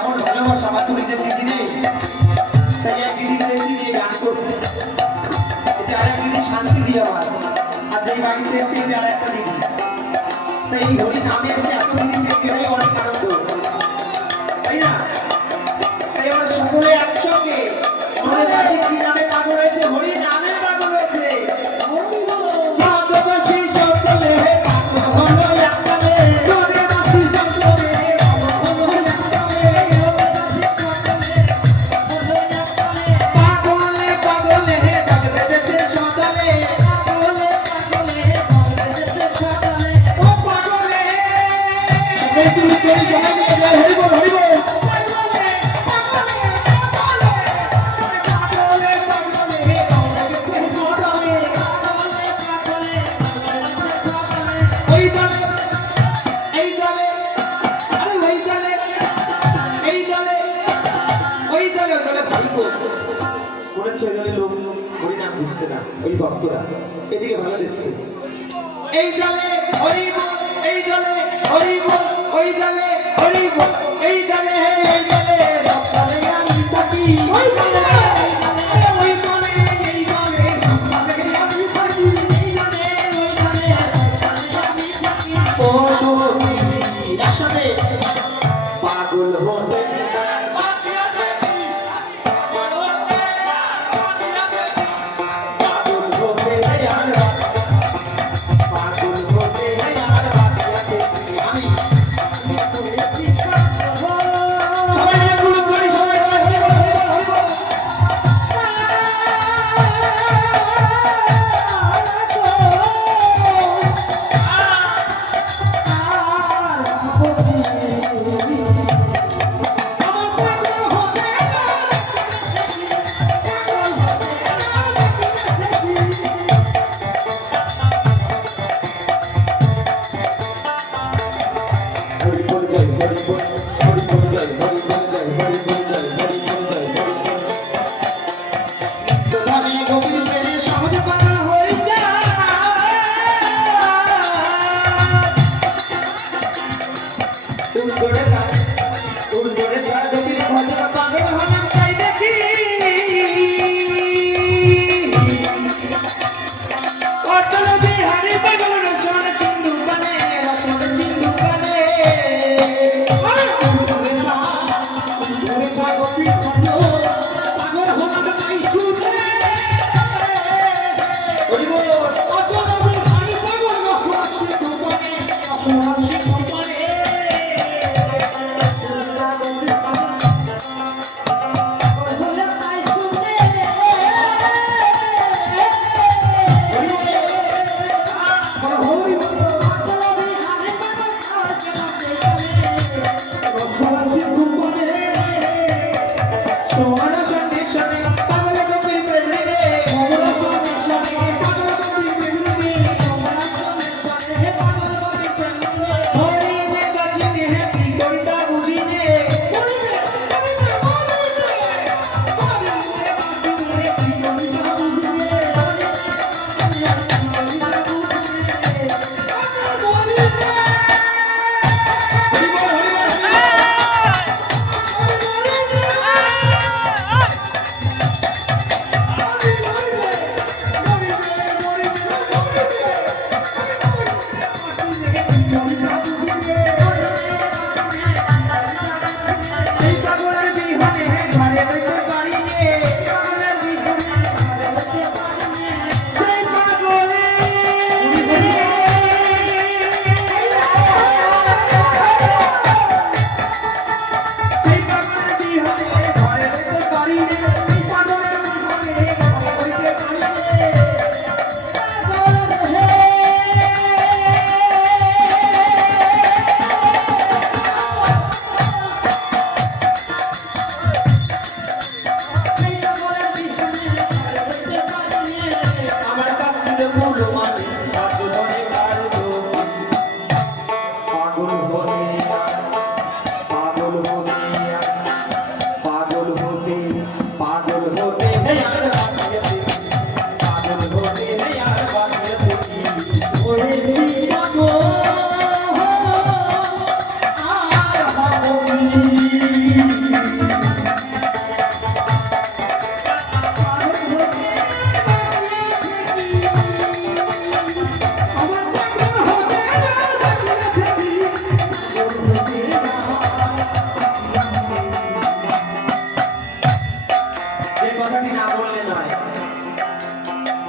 এমন ভালোবাসা আমার তো নিজের দিদি নেই, তাই এক দিদি পেয়েছি যে গান করছে, যে আর এক দিদি শান্তি দিয়ে আমার, আর যেই বাড়িতে এসে যে আর একটা দিদি, তাই এই হরি নামে এসে এত দিদি পেয়েছি, এটাই অনেক আনন্দ, তাই না? তাই আমরা সকলে একসঙ্গে আমাদের কাছে কি নামে পাগল হয়েছে? হরি নামে পাগল হয়েছে। ভাগবাসী সকলে পাগল হলো এককালে, ভাগবাসী সকলে পাগল হলো এককালে, পাগলে পাগলে ডাক বেজেছে সকালে, পাগলে পাগলে ডাক বেজেছে সকালে, ও পাগলে সবাই তুমি কই সবাই মিলে জয় হরি বল, হরি বল। ওই ভক্তরা এদিকে ভালো দেখছে, এই দলে হরি বল, এই দলে হরি বল, ওই দলে হরি বল, এই দলে এই দলে সব দলে আমি থাকি, ওই দলে ওই দলে এই দলে সব দলে আমি থাকি, এই দলে ওই দলে সব দলে আমি থাকি। ও সখী একসাথে পাগল হতে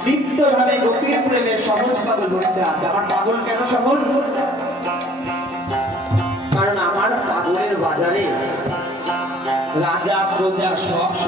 নিত্যভাবে গোপীর প্রেমে সহজ পাগল হয়েছে। আমার পাগল কেন সহজ? কারণ আমার পাগলের বাজারে রাজা প্রজা সব